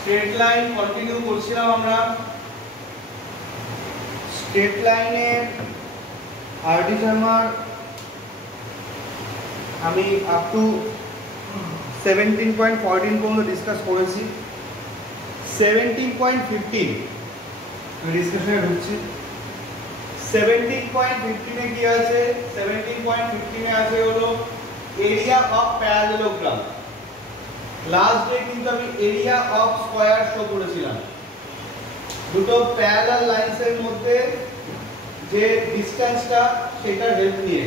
Straight line continue করছিলাম আমরা। Straight লাইনের আরডি শর্মার আমি আপ টু 17.14 পর্যন্ত ডিসকাস করেছি। 17.15 ডিসকাশনে ঢুকছি। 17.15 এ কি আছে? 17.15 এ আছে হলো area of parallelogram. Last day কিন্তু আমি এরিয়া অফ স্কয়ার শো করেছিলাম। দুটো প্যারালাল লাইনসের মধ্যে যে ডিসটেন্সটা সেটার হেল্প নিয়ে।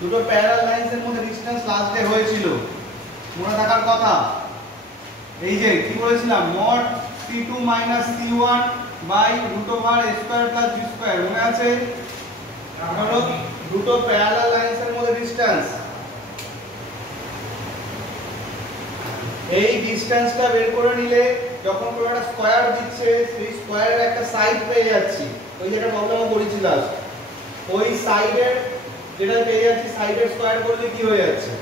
দুটো প্যারালাল লাইনসের মধ্যে ডিসটেন্স লাস্ট ডে হয়েছিল, মনে থাকার কথা। এই যে কি বলেছিলাম, mod c2 c1 by √a² + b², মনে আছে? হলো দুটো প্যারালাল লাইনসের মধ্যে ডিসটেন্স। এই ডিসটেন্সটা বের করে নিলে যখন কোনো একটা স্কয়ার দিচ্ছে, সেই স্কয়ারের একটা সাইড পেয়ে যাচ্ছি। ওই যেটা প্রবলেমও করেছিলাম, ওই সাইডের যেটা পেয়ে যাচ্ছি, সাইডের স্কয়ার করলে কি হয়ে যাচ্ছে?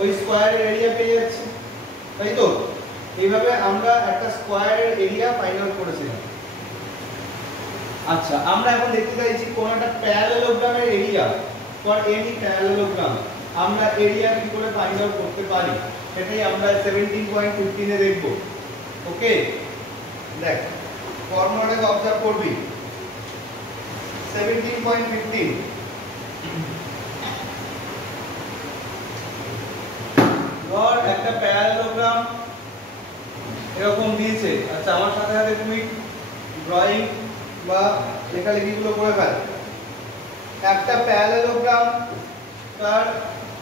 ওই স্কয়ারের এরিয়া পেয়ে যাচ্ছি, তাই তো? এইভাবে আমরা একটা স্কয়ারের এরিয়া ফাইন্ড আউট করেছিলাম। আচ্ছা, আমরা এখন দেখতে চাইছি কোন একটা প্যারালেলোগ্রামের এরিয়া ফর এনি প্যারালেলোগ্রাম আমরা এরিয়া কি করে ফাইন্ড আউট করতে পারি, সেটাই আমরা 17.15 এ দেখব। ওকে, দেখ ফর্মুলাটাকে অবজার্ভ করবি। 17.15 ধর একটা প্যারালেলোগ্রাম এরকম দিয়েছে। আচ্ছা, আমার সাথে সাথে তুমি ড্রয়িং বা লেখালেখিগুলো করে ফেল। একটা প্যারালেলোগ্রাম তার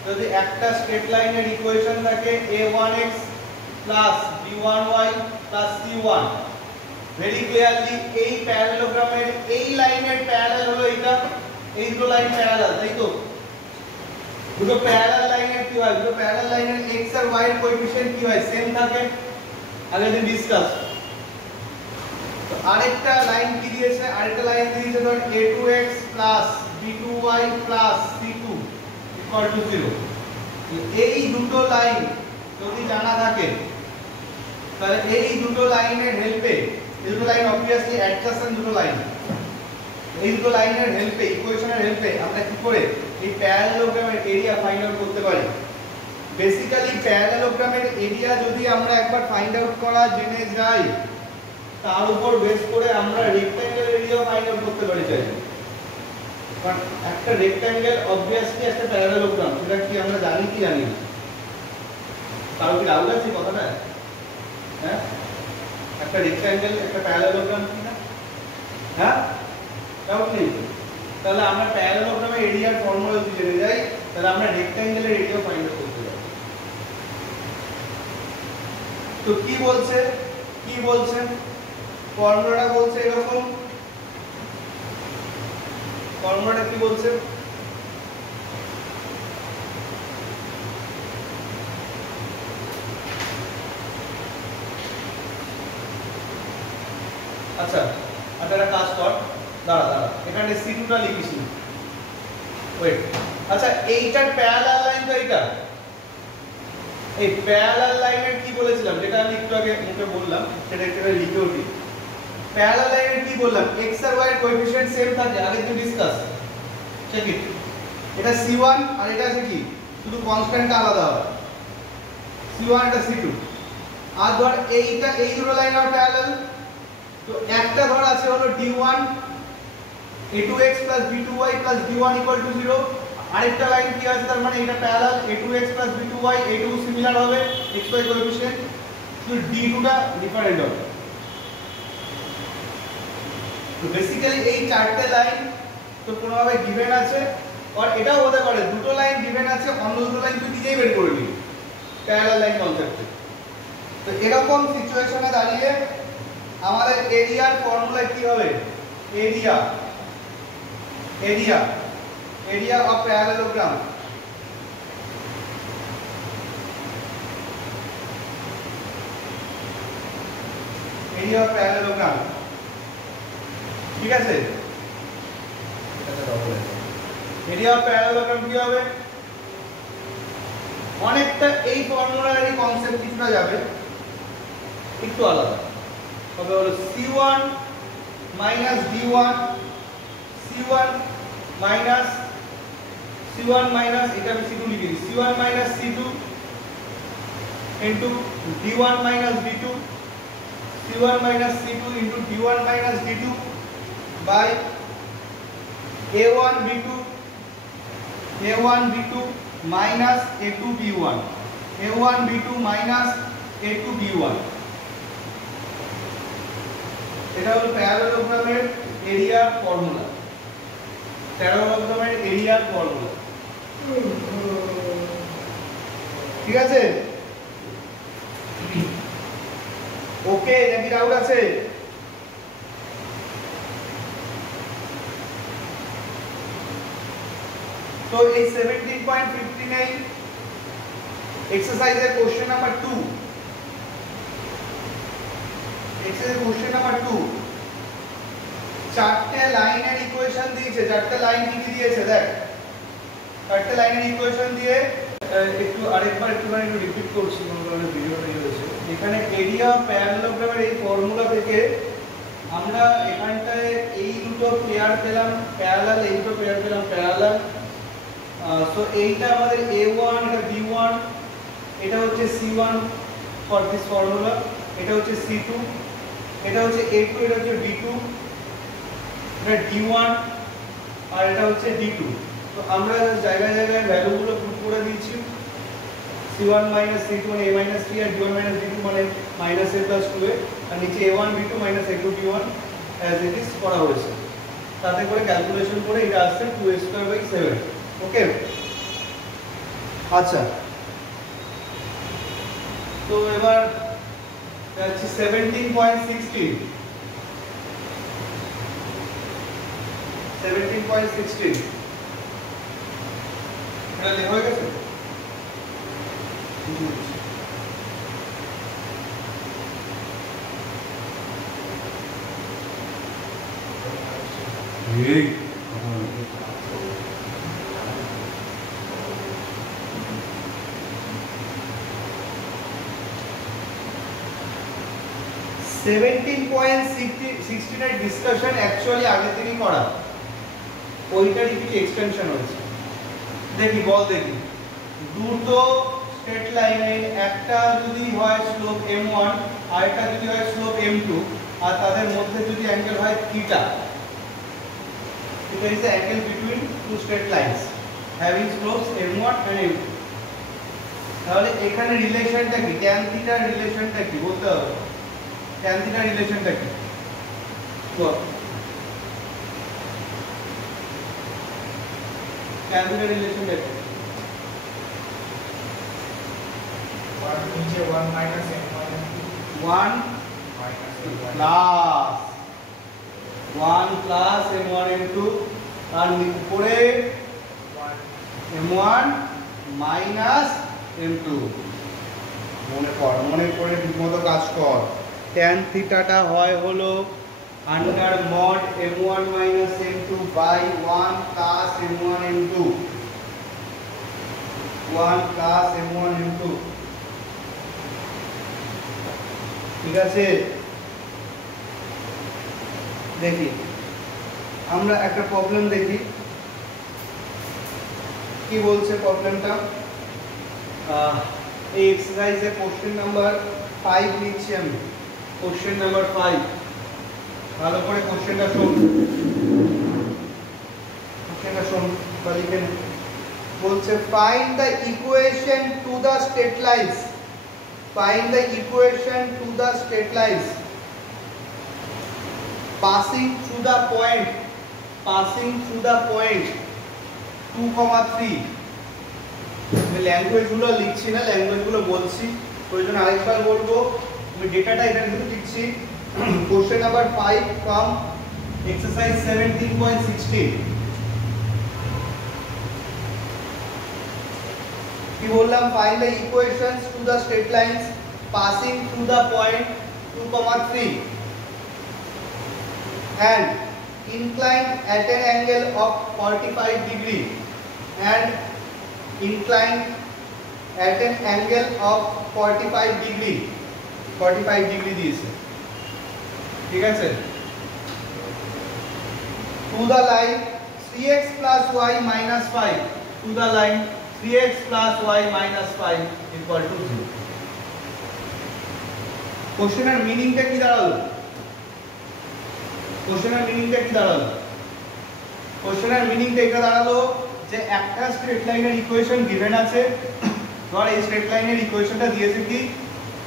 যদি একটা স্ট্রেট লাইনের ইকুয়েশন থাকে a1x + b1y + c1, very clearly এই প্যারালেলোগ্রামের এই লাইনের প্যারালাল হলো এটা, এই দুটো লাইন প্যারালাল, তাই তো? দুটো প্যারালাল লাইনের কি হয়? দুটো প্যারালাল লাইনের x আর y এর কোএফিসিয়েন্ট কি হয়? সেম থাকে, আগে দিন ডিসকাস। তো আরেকটা লাইন কি দিয়েছে? আরেকটা লাইন দিয়েছে ধর a2x + b2y + c2 = 0। এই দুটো লাইন যদি জানা থাকে, তাহলে এই দুটো লাইনের হেল্পে, এই দুটো লাইন অবভিয়াসলি অ্যাডজাসেন্ট দুটো লাইন, এই দুটো লাইনের হেল্পে, ইকুয়েশনের হেল্পে আমরা কি করে এই প্যারালেলোগ্রামের এরিয়া ফাইন্ড আউট করতে পারি। বেসিক্যালি প্যারালেলোগ্রামের এরিয়া যদি আমরা একবার ফাইন্ড আউট করা জেনে যাই, তার উপর বেস করে আমরা রেক্ট্যাঙ্গেল এরিয়া ফাইন্ড আউট করতে পারি। চাই কারণ একটা রেক্ট্যাঙ্গেল অবভিয়াসলি একটা প্যারালেলোগ্রাম, সেটা কি আমরা জানি কি জানি না? কারো কি ডাউট আছে কথাটা? হ্যাঁ, একটা রেক্ট্যাঙ্গেল একটা প্যারালেলোগ্রাম কি না? হ্যাঁ, ডাউট নেই? তাহলে আমরা প্যারালেলোগ্রামের এরিয়ার ফর্মুলা যদি জেনে যাই, তাহলে আমরা রেক্ট্যাঙ্গেলের এরিয়া ফাইন্ড আউট করতে পারি। তো কি বলছে? কি বলছে ফর্মুলাটা? বলছে এরকম, ফর্মুলাটা কি বলছে? আচ্ছা একটা কাজ কর, দাঁড়া এখানে c2 টা লিখিস না, ওয়েট। আচ্ছা, এইটার প্যারালাল লাইন তো এইটা, এই প্যারালাল লাইনের কি বলেছিলাম, যেটা আমি একটু আগে মুখে বললাম, সেটা একটু লিখেও দিই। প্যারালাল লাইনের কি বললাম? x আর y এর কোএফিসিয়েন্ট সেম থাকে, আগে তো ডিসকাস। Check it. এটা c1 আর এটা আছে কি, শুধু কনস্ট্যান্টটা আলাদা হবে, c1 এটা c2। আর ধর এইটা, এই দুটো লাইন আর প্যারালাল, তো একটা ধর আছে হলো d1 a2x + b2y + d1 = 0। আরেকটা লাইন কি আছে, তার মানে এটা parallel a2x + b2y, a2 similar হবে xy কোএফিসিয়েন্ট, কিন্তু d2 টা ডিফারেন্ট হবে। তো বেসিক্যালি এই চারটে লাইন তো কোনোভাবে গিভেন আছে, আর এটাও হতে পারে দুটো লাইন গিভেন আছে, অন্য দুটো লাইন তুই নিজেই বের করে নিবি প্যারালাল লাইন কনসেপ্টে। তো এরকম সিচুয়েশনে দাঁড়িয়ে আমাদের এরিয়ার ফর্মুলা কি হবে? Area, area, area of parallelogram. Area of parallelogram, ঠিক আছে? এরিয়া অফ প্যারালেলোগ্রাম কি হবে? অনেকটা এই ফর্মুলার কনসেপ্ট কিছুটা যাবে। একটু আলাদা তবে হলো C1 minus D1 C1 minus এটা আমি C2 লিখে দিই C1 minus C2 into D1 minus D2 C1 minus C2 into D1 minus D2 by A1 B2 minus A2 B1 A1 B2 minus A2 B1 এটা হলো প্যারালেলোগ্রামের এরিয়ার formula ঠিক আছে ওকে নাকি ডাউট আছে তো এই 17.59 এক্সারসাইজের কোশ্চেন নাম্বার 2 চারটে লাইনের ইকুয়েশন দিয়েছে চারটে লাইন কি দিয়েছে দেখ চারটে লাইনের ইকুয়েশন দিয়ে একটু আরেকবার একটুখানি রিপিট করছি কোন কারণে ভিডিওটা হয়েছে এখানে এরিয়া প্যারালেলোগ্রামের এই ফর্মুলা থেকে আমরা এখানটায় এই দুটো পেয়ার পেলাম প্যারালাল এই দুটো পেয়ার পেলাম প্যারালাল সো এইটা আমাদের A1 এটা B1 এটা হচ্ছে C1 ফর দিস ফর্মুলা এটা হচ্ছে C2 এটা হচ্ছে A2 এটা হচ্ছে B2 এটা D1 আর এটা হচ্ছে D2 তো আমরা জায়গায় জায়গায় ভ্যালুগুলো পুট করে দিয়েছি C1 C2 মানে A - 3 আর D1 - D2 মানে -A + 2A আর নিচে A1 B2 - A2 B1 as it is করা হয়েছে তাতে করে ক্যালকুলেশন করে এটা আসছে 2a² / 7 ওকে আচ্ছা তো এবার যাচ্ছি 17.16 এটা লেখা হয়ে গেছে এই 17.16 এর ডিসকাশন অ্যাকচুয়ালি আগে থেকেই করা ওইটারই কিছু এক্সটেনশন হয়েছে দেখি দুটো স্ট্রেট লাইনের একটা যদি হয় স্লোপ m1 আর একটা যদি হয় স্লোপ m2 আর তাদের মধ্যে যদি অ্যাঙ্গেল হয় থিটা এটা is the angle between two straight lines having slopes m1 and m2 তাহলে এখানে রিলেশনটা কি tan থিটার রিলেশনটা কি বলতে হবে tan theta রিলেশনটা কি বল tan theta রিলেশনটা কি 1 नीचे 1 - m1 1 plus m1 m2 আর উপরে 1 m1 m2 মনে করে ঠিকমতো কাজ কর tan থিটাটা হয় হলো under mod m1 - m2 by 1 plus m1 m2 1 plus m1 m2 ঠিক আছে দেখি আমরা একটা প্রবলেম দেখি কি বলছে প্রবলেমটা এই এক্সারসাইজে কোশ্চেন নাম্বার 5 লিখছি আমি কোশ্চেন নাম্বার 5 ভালো করে কোশ্চেনটা শোন বা লিখে নে বলছে find the equation to the straight lines find the equation to the straight lines passing through the point 2,3 আমি ল্যাঙ্গুয়েজ গুলো লিখছি না ল্যাঙ্গুয়েজ গুলো বলছি প্রয়োজন আরেকবার বলবো আমি ডেটাটা এখানে কিন্তু লিখছি কোশ্চেন নাম্বার 5 ফ্রম এক্সারসাইজ 17.16 কি বললাম find the equations to the straight lines passing through the point 2,3 and inclined at an angle of 45 degree and inclined at an angle of 45 degree 45 degree দিয়েছে, ঠিক আছে। To the line 3x + y - 5, to the line 3x + y - 5 = 0। কোশ্চেনের মিনিংটা কি দাঁড়ালো? কোশ্চেনের মিনিংটা কি দাঁড়ালো? কোশ্চেনের মিনিংটা এটা দাঁড়ালো যে একটা স্ট্রেট লাইনের ইকুয়েশন গিভেন আছে, ধর এই স্ট্রেট লাইনের ইকুয়েশনটা দিয়েছে কি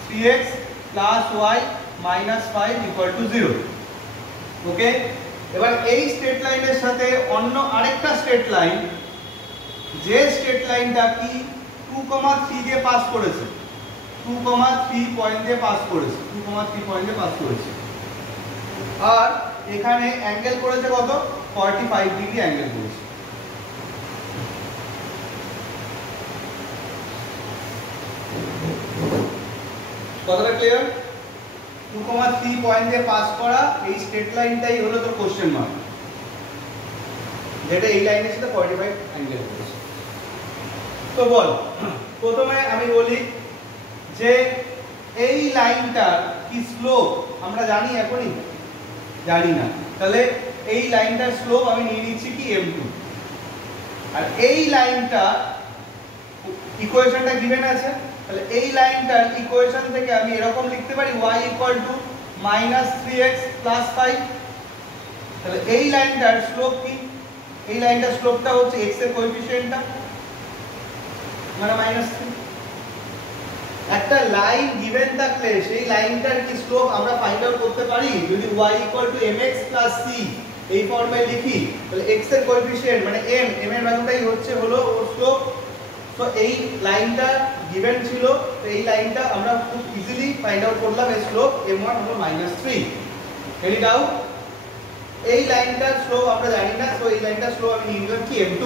3x + y - 5 = 0। ওকে, এবার এই স্ট্রেট লাইনের সাথে অন্য আরেকটা স্ট্রেট লাইন, যে স্ট্রেট লাইনটা কি 2,3 দিয়ে পাস করেছে, 2,3 পয়েন্ট দিয়ে পাস করেছে, 2,3 পয়েন্ট দিয়ে পাস করেছে, আর এখানে অ্যাঙ্গেল করেছে কত 45 ডিগ্রি অ্যাঙ্গেল করেছে। কথাটা ক্লিয়ার? 2,3 পয়েন্ট দিয়ে পাস করা এই স্ট্রেট লাইনটাই হলো তো কোশ্চেন মার্ক, যেটা এই লাইনের সাথে 45 অ্যাঙ্গেল করেছে। তো বল, প্রথমে আমি বলি যে এই লাইনটার কি স্লোপ আমরা জানি এখনই? জানি না। তাহলে এই লাইনটার স্লোপ আমি নিয়ে নিচ্ছি কি m2, আর এই লাইনটা ইকুয়েশনটা গিভেন আছে, তাহলে এই লাইনটার ইকুয়েশন থেকে আমি এরকম লিখতে পারি y = -3x + 5। তাহলে এই লাইনটার স্লোপ কি? এই লাইনটার স্লোপটা হচ্ছে x এর কোএফিসিয়েন্টটা মানে -3। একটা লাইন গিভেন থাকলে সেই লাইনটার কি স্লোপ আমরা ফাইন্ড আউট করতে পারি যদি y = mx + c এই ফর্মে লিখি, তাহলে x এর কোএফিসিয়েন্ট মানে m এর ভ্যালুটাই হলো ওর স্লোপ। তো এই লাইনটা গিভেন ছিল, তো এই লাইনটা আমরা খুব ইজিলি ফাইন্ড আউট করলাম, এর স্লোপ m1 হলো -3। Any doubt? এই লাইনটার স্লোপ আমরা জানি না, তো এই লাইনটার স্লোপ আমি নিয়ে নিলাম কি m2।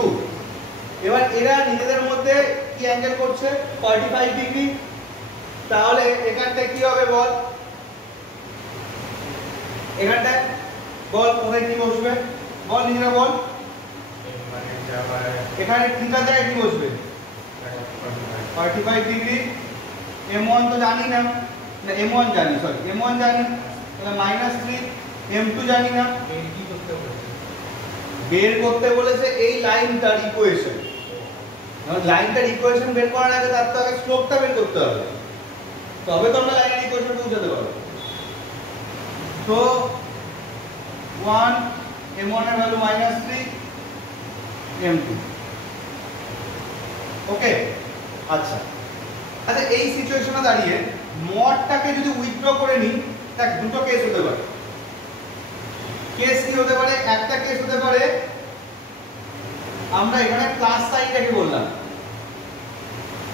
এবার এরা নিজেদের মধ্যে কি অ্যাঙ্গেল করছে 45 ডিগ্রি, তাহলে এখানটা কি হবে বল? এখানটা বল কোথায় কি বসবে? বল নিজেরা বল। এখানে থিটার জায়গায় কি বসবে? 45 ডিগ্রি। m1 তো জানি না, m1 জানি, সরি m1 জানি, তাহলে -3, m2 জানি না। বের করতে বলেছে এই লাইনটার ইকুয়েশন। লাইনটার ইকুয়েশন বের করার আগে তার তো আগে স্লোপটা বের করতে হবে, তবে তো আমরা লাইনের ইকুয়েশন পৌঁছাতে পারবো। তো 1 m1 এর ভ্যালু -3, m2। ওকে, আচ্ছা আচ্ছা, এই সিচুয়েশনে দাঁড়িয়ে মডটাকে যদি উইথড্র করে নিই, দেখ দুটো কেস হতে পারে। কেস কি হতে পারে? একটা কেস হতে পারে আমরা এখানে প্লাস সাইনটাকে বললাম,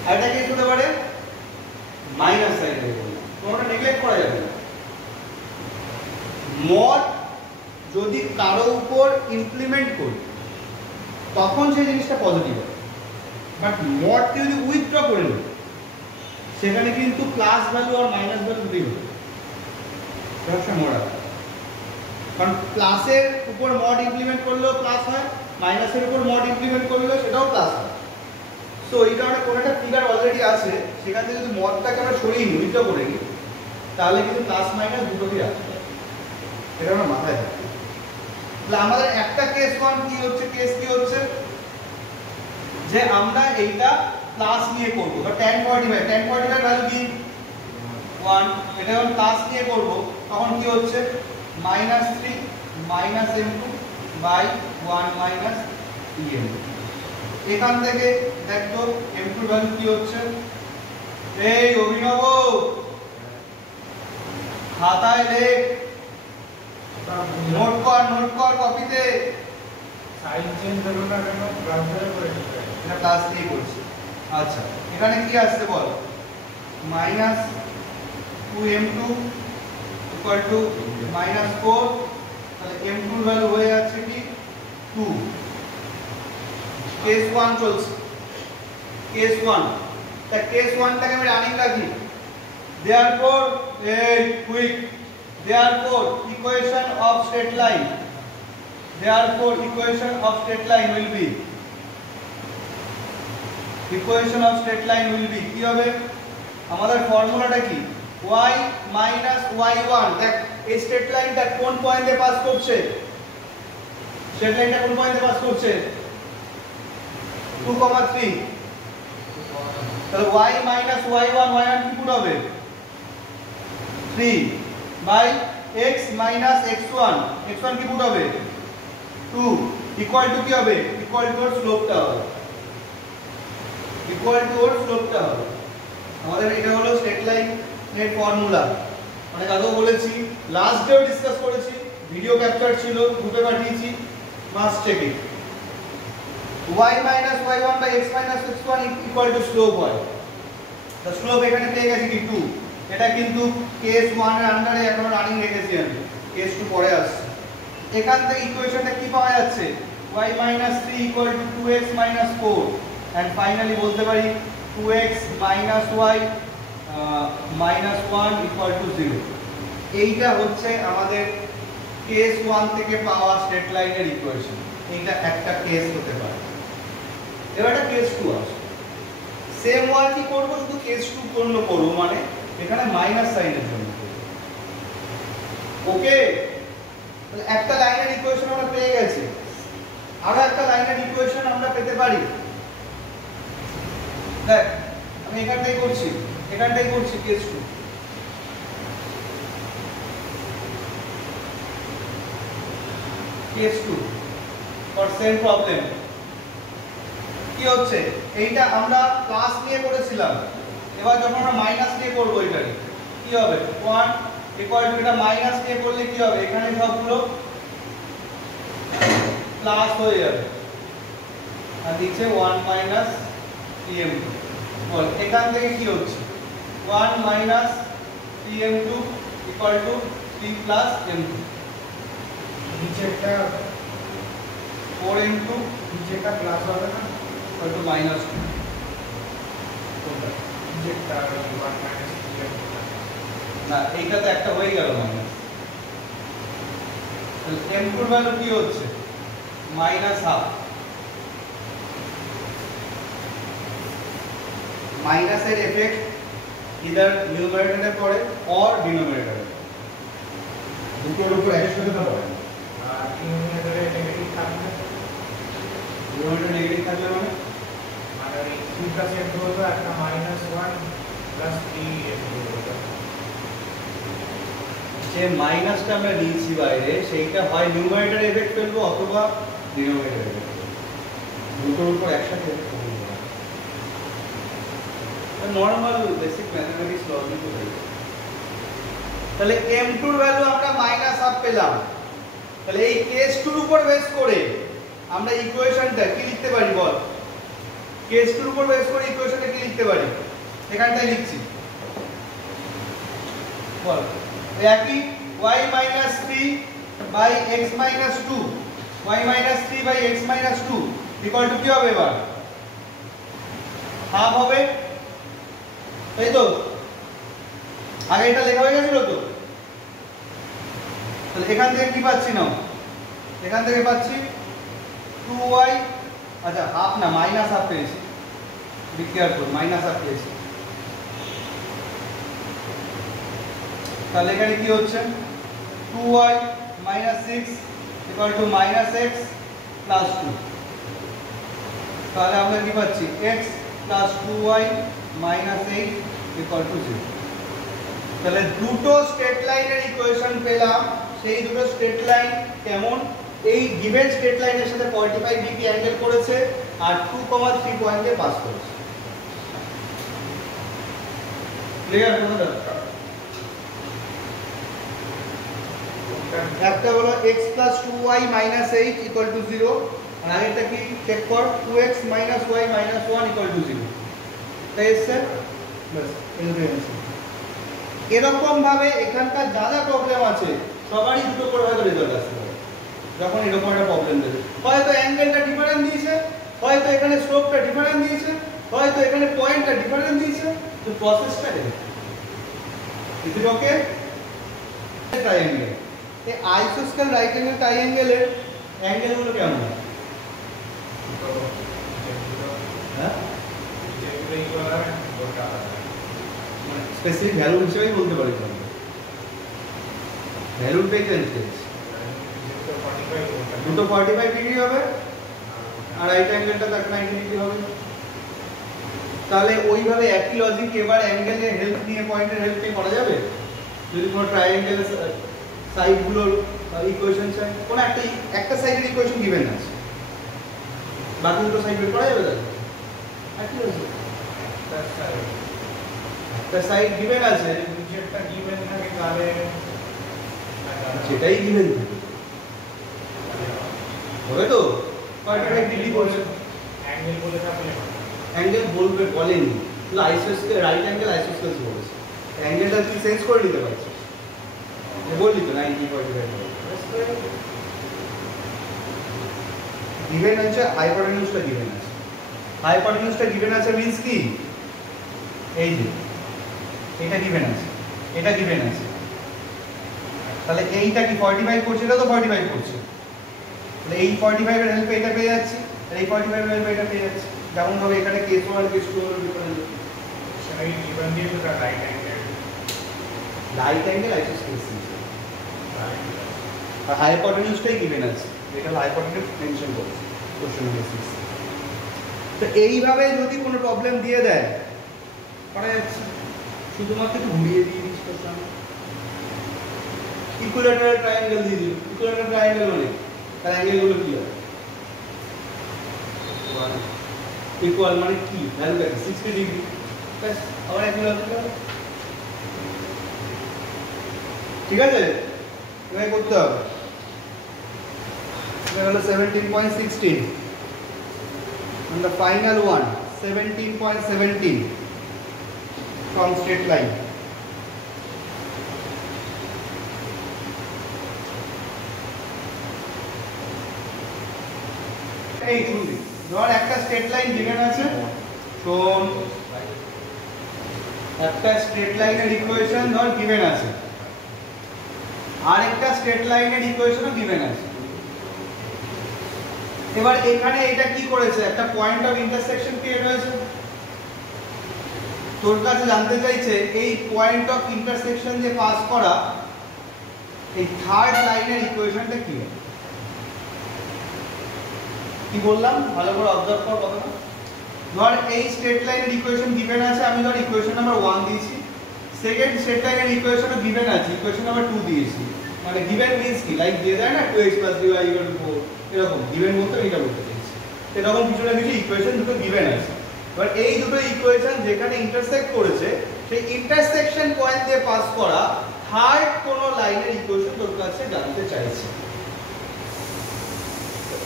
আর একটা কেস হতে পারে মাইনাস সাইনটাকে বললাম। তোমরা নেগলেক্ট করা যাবে না। মড যদি কারো উপর ইমপ্লিমেন্ট করি তখন সেই জিনিসটা পজিটিভ হবে, বাট মডকে যদি উইথড্র করে নিই সেখানে কিন্তু প্লাস ভ্যালু আর মাইনাস ভ্যালু দুটোই হবে। কারণ প্লাসের উপর মড ইমপ্লিমেন্ট করলেও প্লাস হয়, মাইনাসের উপর মড ইমপ্লিমেন্ট করলেও সেটাও প্লাস হয়। সো এই কারণে কোনো একটা ফিগার অলরেডি আছে, সেখান থেকে যদি মডটাকে আমরা সরিয়ে নিই, উইথড্র করে নিই, তাহলে কিন্তু প্লাস মাইনাস দুটোই আসবে। এটা আমরা মাথায় রাখি। তাহলে আমাদের একটা কেস কি হচ্ছে যে আমরা এইটা প্লাস নিয়ে করব, বা tan 45 ভ্যালু কি 1, এটা যখন প্লাস নিয়ে করব তখন কি হচ্ছে -3 m2 বাই 1 em। এখান থেকে দেখো m2 ভ্যালু কি হচ্ছে, এই অভিনব খাতায় লেখ, নোট কর কপিতে। সাইন চেঞ্জ হলো না কেন? প্লাস ধরে করে দিতে হবে, এটা প্লাস দিয়ে করছি। আচ্ছা, এখানে কি আসছে বল? -2m2 = -4, তাহলে m2 এর ভ্যালু হয়ে যাচ্ছে কি 2। কেস 1 চলছে, কেস 1, তা কেস 1টাকে আমি রানিং রাখি। therefore এই quick, therefore equation of straight line will be, equation of straight line will be কি হবে? আমাদের ফর্মুলাটা কি? y minus y1 দেখ এই স্ট্রেট লাইনটা কোন পয়েন্টে পাস করছে স্ট্রেট লাইনটা কোন পয়েন্টে পাস করছে 2, 3 তাহলে y minus y1 কি পুট হবে 3 বাই x minus x1 কি পুট হবে 2 ইকুয়াল টু কি হবে ইকুয়াল টু ওর স্লোপটা হবে আমাদের এটা হলো স্ট্রেট লাইন এর ফর্মুলা অনেক আগেও বলেছি লাস্ট ডেও ডিসকাস করেছি ভিডিও ক্যাপচার ছিল গ্রুপে পাঠিয়েছি must check it y minus y1 by x minus x1 equal to slope হয় তো স্লোপ এখানে পেয়ে গেছি কি 2 এটা কিন্তু কেস 1 এর আন্ডারে এখনো রানিং রেখেছি আমি কেস 2 পরে আসছে এখান থেকে ইকুয়েশনটা কি পাওয়া যাচ্ছে y minus 3 equal to 2x minus 4 and finally বলতে পারি 2x minus y minus 1 equal to 0 এইটা হচ্ছে আমাদের কেস 1 থেকে পাওয়া স্ট্রেট লাইনের ইকুয়েশন এইটা একটা কেস হতে পারে এবার একটা কেস 2 আসে সেম ওয়ার্ক কি করব শুধু কেস 2 করব মানে এখানে মাইনাস সাইনের জন্য ওকে তাহলে একটা লাইনের ইকুয়েশন আমরা পেয়ে গেছি আরো একটা লাইনের ইকুয়েশন আমরা পেতে পারি দেখ আমি এখানটাই করছি case 2 case 2 for same problem কি হচ্ছে এইটা আমরা প্লাস নিয়ে করেছিলাম এবার যখন আমরা মাইনাস নিয়ে করব এটাকে কি হবে 1 ইকুয়াল টু এটা মাইনাস নিয়ে করলে কি হবে এখানে সবগুলো প্লাস হয়ে যাবে আর নিচে 1 মাইনাস tm2 বল এখান থেকে কি হচ্ছে 1 minus tm2 equal to 3 plus m2 নিচে একটা 4m2 নিচে একটা প্লাস হবে না ইকুয়াল টু মাইনাস 2 নিচে একটা 1 মাইনাস না এইটাতে একটা হয়ে গেল মাইনাস তাহলে m2 এর ভ্যালু কি হচ্ছে মাইনাস হাফ মাইনাস এর এফেক্ট ইদার নিউমারেটরে পড়ে অর ডিনোমিনেটরে দুটোর উপর একসাথে না পড়ে আর ডিনোমিনেটরে নেগেটিভ থাকবে ডিনোমিনেটর নেগেটিভ থাকলে মানে মানে 2 প্লাস m2 হলো একটা মাইনাস 1 প্লাস 3m2 হলো যে মাইনাসটা আমরা নিয়েছি বাইরে সেইটা হয় নিউমারেটরে এফেক্ট ফেলবো অথবা ডিনোমিনেটরে এফেক্ট দুটোর উপর একসাথে নরমাল বেসিক ম্যাথমেটিক্স লজিক তো হয়ে তাহলে m2 এর ভ্যালু আমরা মাইনাস হাফ পেলাম তাহলে এই কেস 2 এর উপর বেস করে আমরা ইকুয়েশনটা কি লিখতে পারি বল কেস 2 এর উপর বেস করে ইকুয়েশনটা কি লিখতে পারি এখানটায় লিখছি বল একই y minus 3 by x minus 2 y minus 3 by x minus 2 equal to কি হবে এবার হাফ হবে তাই তো আগে এটা লেখা হয়ে গেছিল তো তাহলে এখান থেকে কি পাচ্ছি না এখান থেকে পাচ্ছি 2y আচ্ছা হাফ না মাইনাস হাফ পেয়েছি বি কেয়ারফুল মাইনাস হাফ পেয়েছি তাহলে এখানে কি হচ্ছে 2y minus 6 equal to minus x plus 2 তাহলে আমরা কি পাচ্ছি x plus 2y minus 8 equal to 0 তাহলে দুটো স্ট্রেট লাইনের ইকুয়েশন পেলাম সেই দুটো স্ট্রেট লাইন কেমন এই গিভেন স্ট্রেট লাইনের সাথে 45 ডিগ্রি অ্যাঙ্গেল করেছে আর 2,3 পয়েন্টে পাস করেছে ক্লিয়ার কথাটা একটা হলো x plus 2y minus 8 equal to 0 আর আরেকটা কি চেক কর 2x minus y minus 1 equal to 0 তাই এসছে বাস এরকম ভাবে এখানকার যা যা প্রবলেম আছে সবারই দুটো করে হয়তো রেজাল্ট আসবে যখন এরকম একটা প্রবলেম দেবে হয়তো অ্যাঙ্গেলটা ডিফারেন্ট দিয়েছে হয়তো এখানে স্লোপটা ডিফারেন্ট দিয়েছে হয়তো এখানে পয়েন্টটা ডিফারেন্ট দিয়েছে তো প্রসেসটা এরকম ইজ ইট ওকে ট্রায়াঙ্গেল এই আইসোস্কেল রাইট অ্যাঙ্গেল ট্রায়াঙ্গেলের অ্যাঙ্গেলগুলো কেমন হ্যাঁ যেগুলো ইকুয়াল হয় ওটা মানে স্পেসিফিক ভ্যালু হিসেবেই বলতে পারি আমরা, ভ্যালুটাই চেঞ্জ করেছি। দুটো 45 ডিগ্রি হবে আর রাইট অ্যাঙ্গেলটা 90 ডিগ্রি হবে। তাহলে ওইভাবে একই লজিক এবার অ্যাঙ্গেলের হেল্প নিয়ে, পয়েন্টের হেল্প নিয়ে করা যাবে। যদি কোনো ট্রায়াঙ্গেল সাইডগুলোর ইকুয়েশন চাই, কোনো একটা সাইডের ইকুয়েশন গিভেন আছে, বাকি দুটো সাইড বের করা যাবে তাহলে একই লজিক। একটা সাইড গিভেন আছে, নিচেরটা গিভেন থাকে তাহলে সেটাই গিভেন থাকে হবে তো। 45 ডিগ্রি বলছে, অ্যাঙ্গেল বলে থাকলে অ্যাঙ্গেল বলেনি, শুধু আইসোস্কেল, রাইট অ্যাঙ্গেল আইসোস্কেলস বলেছে। অ্যাঙ্গেলটা তুই চেঞ্জ করে নিতে পারছিস, বললি তো 90.5 গিভেন আছে, হাইপোটেনিউসটা গিভেন আছে। হাইপোটেনিউসটা গিভেন আছে মিন্স কি, এই যে এটা গিভেন আছে, এটা গিভেন আছে, তাহলে এইটা কি 45 করছে, এটা তো 45 করছে, তাহলে এই 45 এর হেল্পে এটা পেয়ে যাচ্ছি, আর এই 45 এর হেল্পে এটা পেয়ে যাচ্ছি। যেমন ভাবে এখানে কেস 1 আর কেস 2 এর ডিফারেন্স, সেই গিভেন দিয়ে তো রাইট অ্যাঙ্গেল আইসোস্কেলস আর হাইপোটেনিউসটাই গিভেন আছে, এটা হাইপোটেনিউস মেনশন করছে কোশ্চেন বেসিস। তো এইভাবে যদি কোনো প্রবলেম দিয়ে দেয় করা যাচ্ছে, শুধুমাত্র একটু ঘুরিয়ে দিয়ে দিচ্ছি তোর সামনে। ইকুইল্যাটারাল ট্রায়াঙ্গেল দিয়ে দিই, ইকুইল্যাটারাল ট্রায়াঙ্গেল মানে তার অ্যাঙ্গেলগুলো কি হবে, ইকুয়াল মানে কি, ভ্যালুটা কি 60 ডিগ্রি, ব্যাস আবার একই লজিক হবে। ঠিক আছে, এভাবে করতে হবে। এটা হলো 17.16 and the final one 17.17 from straight line. এই শুনবি, ধর একটা স্ট্রেট লাইন গিভেন আছে, শোন একটা স্ট্রেট লাইনের ইকুয়েশন ধর গিভেন আছে, আর একটা স্ট্রেট লাইনের ইকুয়েশনও গিভেন আছে। এবার এখানে এটা কি করেছে, একটা পয়েন্ট অফ ইন্টারসেকশন ক্রিয়েট হয়েছে। তোর কাছে জানতে চাইছে এই পয়েন্ট অফ ইন্টারসেকশন যে পাস করা, এই থার্ড লাইনের ইকুয়েশনটা কি হবে। কি বললাম ভালো করে অবজার্ভ কর কথাটা। ধর এই স্ট্রেট লাইনের ইকুয়েশন গিভেন আছে, আমি ধর ইকুয়েশন নাম্বার 1 দিয়েছি, সেকেন্ড স্ট্রেট লাইনের ইকুয়েশনও গিভেন আছে, ইকুয়েশন নাম্বার 2 দিয়েছি। মানে গিভেন মিন্স কি, লাইক দিয়ে দেয় না 2x + 3y = 4, এরকম গিভেন বলতে এটা বলতে চাইছি। এরকম কিছু না কিছু ইকুয়েশন দুটো গিভেন আছে। এবার এই দুটো ইকুয়েশন যেখানে ইন্টারসেক্ট করেছে, সেই ইন্টারসেকশন পয়েন্ট দিয়ে পাস করা থার্ড কোন লাইনের ইকুয়েশন তোর কাছে জানতে চাইছে।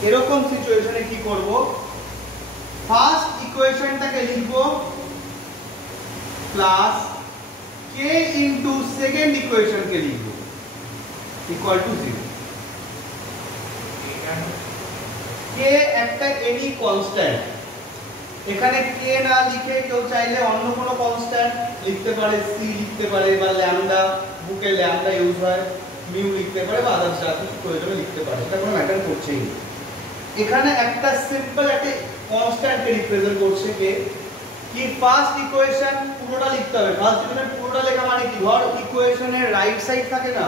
এরকম সিচুয়েশনে কি করব, ফার্স্ট ইকুয়েশনটাকে লিখব প্লাস k ইনটু সেকেন্ড ইকুয়েশনকে লিখব ইকুয়াল টু 0। k একটা এনি কনস্ট্যান্ট, এখানে k না লিখে কেউ চাইলে অন্য কোনো কনস্ট্যান্ট লিখতে পারে, c লিখতে পারে, বা ল্যামডা, বুকে ল্যামডা ইউজ হয়, মিউ লিখতে পারে, বা আদার্স যা কিছু প্রয়োজনে লিখতে পারে, এটা কোনো ম্যাটার করছেই না। এখানে একটা সিম্পল একটা কনস্ট্যান্টকে রিপ্রেজেন্ট করছে কে, কি ফার্স্ট ইকুয়েশন পুরোটা লিখতে হবে। ফার্স্ট ইকুয়েশন পুরোটা লেখা মানে কি, ধর ইকুয়েশনের রাইট সাইড থাকে না,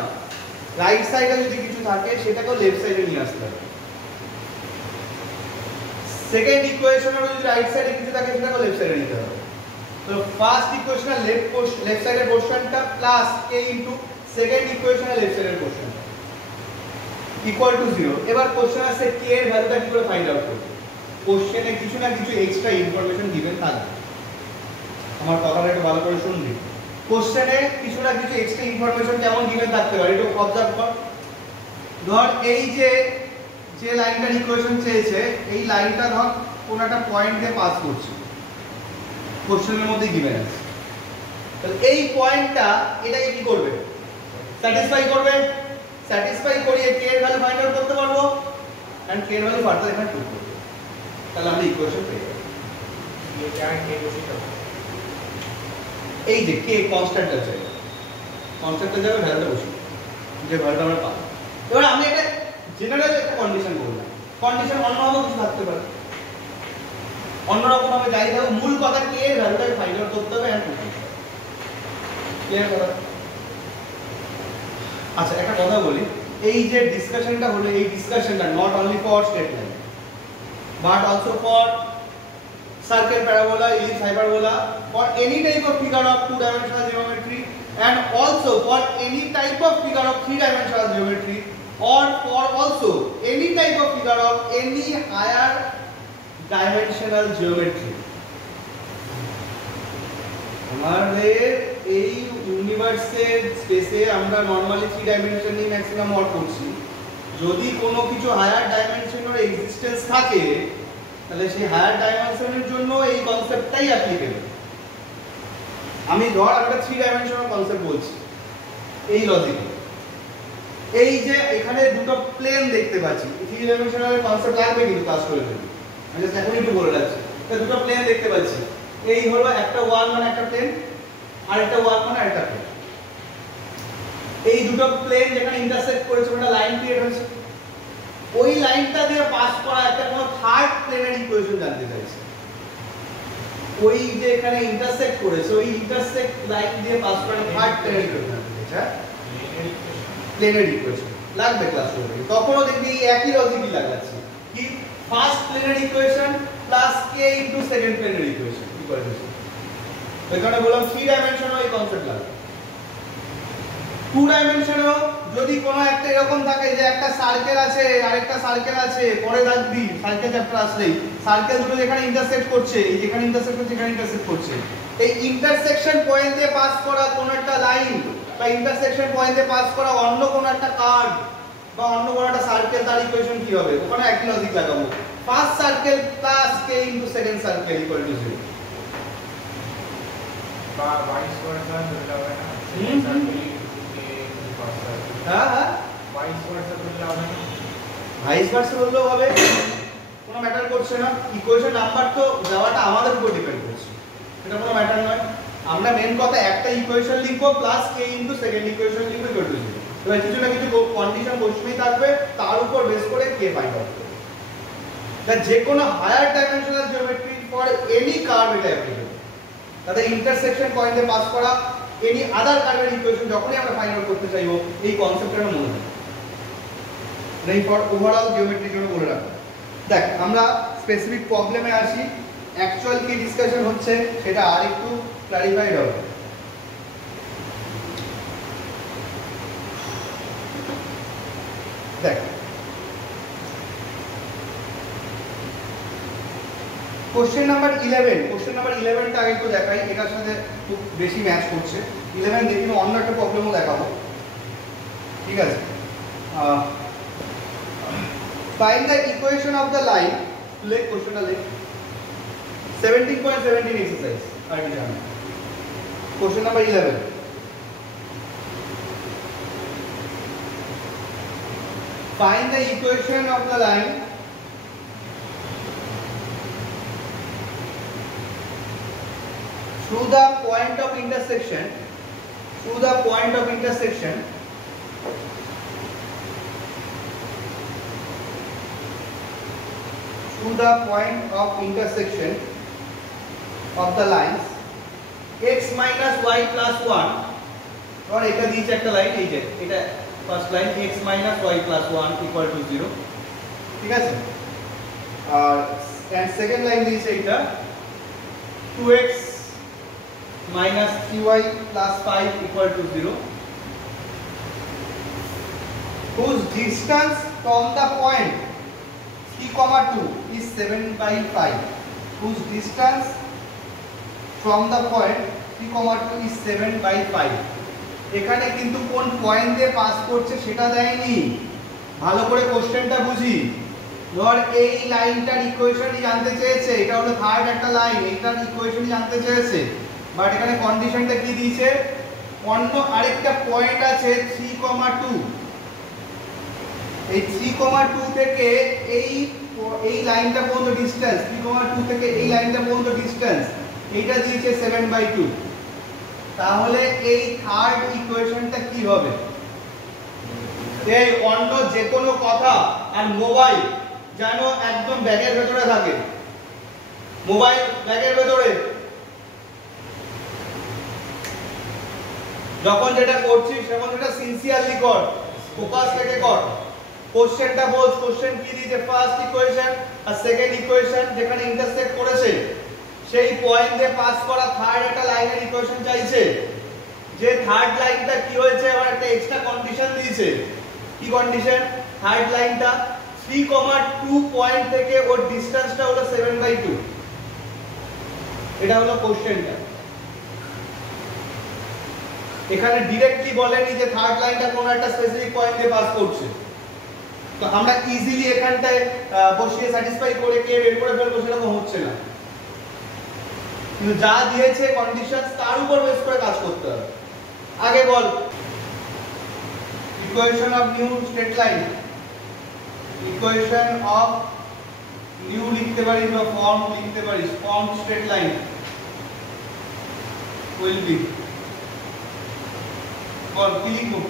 রাইট সাইডে যদি কিছু থাকে সেটাকে লেফট সাইডে নিয়ে আসতে হবে। সেকেন্ড ইকুয়েশনের যদি রাইট সাইডে কিছু থাকে সেটাকে লেফট সাইডে নিতে হবে। তো ফার্স্ট ইকুয়েশনের লেফট সাইডের পোরশনটা প্লাস k ইনটু সেকেন্ড ইকুয়েশনের লেফট সাইডের পোরশনটা ইকুয়াল টু 0। এবার কোশ্চেন আছে k এর ভ্যালুটা কি করে ফাইন্ড আউট করব। কোশ্চেনে কিছু না কিছু এক্সট্রা ইনফরমেশন দিবেন থাকবে, আমার কথাটা একটু ভালো করে শুনবি। কোশ্চেনে কিছু না কিছু এক্সট্রা ইনফরমেশন কেমন গিভেন থাকতে পারে একটু অবজার্ভ কর। ধর এই যে লাইনটার ইকুয়েশন চেয়েছে, এই লাইনটা ধর কোন একটা পয়েন্ট দিয়ে পাস করছে, কোশ্চেনের মধ্যে গিভেন আছে। তাহলে এই পয়েন্টটা এটাকে কি করবে, স্যাটিসফাই করবে। স্যাটিসফাই করিয়ে k এর ভ্যালু ফাইন্ড আউট করতে পারবো, এন্ড k এর ভ্যালু ফার্দার এখানে পুট করব, তাহলে আমরা ইকুয়েশন পেয়ে যাব। এই যে k কনস্ট্যান্টটা চাই, কনস্ট্যান্টটা যাবে ভ্যালুটা বসি, যে ভ্যালুটা আমরা পাবো। এবার আমি এটা জেনারেল একটা কন্ডিশন বললাম, কন্ডিশন অন্যভাবে কিছু থাকতে পারে, অন্যরকম ভাবে যাই থাকুক, মূল কথা k এর ভ্যালুটাকে ফাইন্ড আউট করতে হবে এন্ড পুট করতে হবে। ক্লিয়ার কথা? আচ্ছা একটা কথা বলি, এই যে ডিসকাশনটা হলো, এই ডিসকাশনটা not only for straight line but also for circle, parabola, ellipse, hyperbola, for any type of figure of two-dimensional geometry, and also for any type of figure of three-dimensional geometry, or for also any type of figure of any higher dimensional geometry. আমাদের এই ইউনিভার্সের স্পেসে আমরা normally three dimension নিয়ে maximum work করছি। যদি কোনো কিছু হায়ার ডাইমেনশনের এক্সিস্টেন্স থাকে তাহলে সেই হায়ার ডাইমেনশনের জন্য এই কনসেপ্টটাই অ্যাপ্লিকেবল। আমি ধর একটা থ্রি ডাইমেনশনাল কনসেপ্ট বলছি, এই লজিকে এই যে এখানে দুটো প্লেন দেখতে পাচ্ছি, থ্রি ডাইমেনশনাল কনসেপ্ট লাগবে কিন্তু ক্লাস করে দেবো, আমি জাস্ট এখন একটু বলে রাখছি। দুটো প্লেন দেখতে পাচ্ছি, এই হলো একটা ওয়ান মানে একটা প্লেন, আর একটা ওয়ান মানে একটা প্লেন। এই দুটো প্লেন যেখানে ইন্টারসেক্ট করেছে একটা লাইন ক্রিয়েট হয়েছে, ওই লাইনটা দিয়ে পাস করা একটা কোনো থার্ড প্লেনের ইকুয়েশন জানতে চাইছে। ওই যে এখানে ইন্টারসেক্ট করেছে ওই ইন্টারসেক্ট লাইন দিয়ে পাস করা থার্ড প্লেনের ইকুয়েশন জানতে চাইছে। প্লেনের ইকুয়েশন লাগবে ক্লাস করতে, তখনও দেখবি একই লজিকই লাগাচ্ছি কি ফার্স্ট প্লেনের ইকুয়েশন প্লাস কে ইনটু সেকেন্ড প্লেনের ইকুয়েশন ইকুয়াল টু জিরো। এখানে বললাম থ্রি ডাইমেনশনাল এই কনসেপ্ট লাগবে। টু ডাইমেনশনেও যদি কোনো একটা এরকম থাকে যে একটা সার্কেল আছে আরেকটা সার্কেল আছে, পরে দেখবি সার্কেল চ্যাপ্টার আসলেই সার্কেল দুটো যেখানে ইন্টারসেক্ট করছে, এই যেখানে ইন্টারসেক্ট করছে এখানে ইন্টারসেক্ট করছে, এই ইন্টারসেকশন পয়েন্ট দিয়ে পাস করা কোন একটা লাইন বা ইন্টারসেকশন পয়েন্ট দিয়ে পাস করা অন্য কোন একটা কার্ভ বা অন্য কোন একটা সার্কেল, তার ইকুয়েশন কি হবে? ওখানে একই লজিক লাগাবো, first circle plus K into second circle equal to 0 বা ভাইস ভার্সা ধরলে হবে না, সেকেন্ড সার্কেল হ্যাঁ হ্যাঁ ভাইস ভার্সা ধরলে হবে না, ভাইস ভার্সা বললেও হবে, কোনো ম্যাটার করছে না। ইকুয়েশন নাম্বার তো দেওয়াটা আমাদের উপর ডিপেন্ড করছে, এটা কোনো ম্যাটার নয়। আমরা মেন কথা একটা ইকুয়েশন লিখবো প্লাস কে ইনটু সেকেন্ড ইকুয়েশন লিখবো ইকুয়াল টু 0। এবার কিছু না কিছু কন্ডিশন বসেই থাকবে, তার উপর বেস করে কে ফাইন্ড আউট করবে। দ্যাট যে কোনো higher dimensional geometry for any curve এটা অ্যাপ্লিকেবল। তাদের ইন্টারসেকশন পয়েন্টে পাস করা এনি আদার কার্ভের ইকুয়েশন যখনই আমরা ফাইন্ড আউট করতে চাইবো এই কনসেপ্টটা মনে রাখবো, এই ফর ওভারঅল জিওমেট্রির জন্য বলে রাখবো। দেখ আমরা স্পেসিফিক প্রবলেমে আসি, অ্যাকচুয়াল কি ডিসকাশন হচ্ছে সেটা আরেকটু ক্লারিফাইড হবে। দেখ কোশ্চেন নাম্বার 11, কোশ্চেন নাম্বার 11টা আগে একটু দেখাই, এটার সাথে খুব বেশি ম্যাচ করছে। 11 দেখি অন্য একটা প্রবলেমও দেখাবো, ঠিক আছে? Find the equation of the line, লেখ কোশ্চেনটা লেখ, 17.17 এক্সারসাইজ আর কি জানো। Question number 11, find the equation of the line through the point of intersection, through the point of intersection through the point of intersection of the lines x minus y plus 1, और এটা দিয়েছে একটা line, এই যে এটা first line x minus y plus 1 equal to 0, ঠিক আছে? আর and second line দিয়েছে এটা 2x minus 3y plus 5 equal to 0, whose distance from the point 3, 2 is 7/5, whose distance from the point 3, 2 is 7/5। এখানে কিন্তু কোন পয়েন্ট দিয়ে পাস করছে সেটা দেয়নি, ভালো করে কোশ্চেনটা বুঝি। ধর এই লাইনটার ইকুয়েশনই জানতে চেয়েছে, এটা হলো থার্ড একটা লাইন, এইটার ইকুয়েশনই জানতে চেয়েছে, বাট এখানে কন্ডিশনটা কি দিয়েছে, অন্য আরেকটা পয়েন্ট আছে 3, 2, এই 3, 2 থেকে এই লাইনটা পর্যন্ত ডিসটেন্স, 3, 2 থেকে এই লাইনটা পর্যন্ত ডিসটেন্স এইটা দিয়েছে 7/2। তাহলে এই থার্ড ইকুয়েশনটা কি হবে? এই অন্য যে কোনো কথা আর মোবাইল যেন একদম ব্যাগের ভেতরে থাকে, মোবাইল ব্যাগের ভেতরে, যখন যেটা করছিস সেমন সেটা সিনসিয়ারলি কর, ফোকাস রেখে কর। কোশ্চেনটা বোঝ, কোশ্চেন কি দিয়েছে, ফার্স্ট ইকুয়েশন আর সেকেন্ড ইকুয়েশন যেখানে ইন্টারসেক্ট করেছে সেই পয়েন্ট দিয়ে পাস করা থার্ড একটা লাইনের ইকুয়েশন চাইছে। যে থার্ড লাইনটা কি হয়েছে, আবার একটা এক্সট্রা কন্ডিশন দিয়েছে। কি কন্ডিশন? থার্ড লাইনটা 3,2 পয়েন্ট থেকে ওর ডিসটেন্সটা হলো 7/2। এটা হলো কোশ্চেনটা। এখানে ডাইরেক্টলি বলেনি যে থার্ড লাইনটা কোন একটা স্পেসিফিক পয়েন্ট দিয়ে পাস করছে, তো আমরা ইজিলি এখানটায় বসিয়ে স্যাটিসফাই করে কে বের করে ফেলবো সেরকম হচ্ছে না। কিন্তু যা দিয়েছে কন্ডিশন তার উপর বেস করে কাজ করতে হবে। আগে বল equation of new straight line, equation of new লিখতে পারিস বা ফর্ম লিখতে পারিস, form straight line will be, বল কি লিখবো?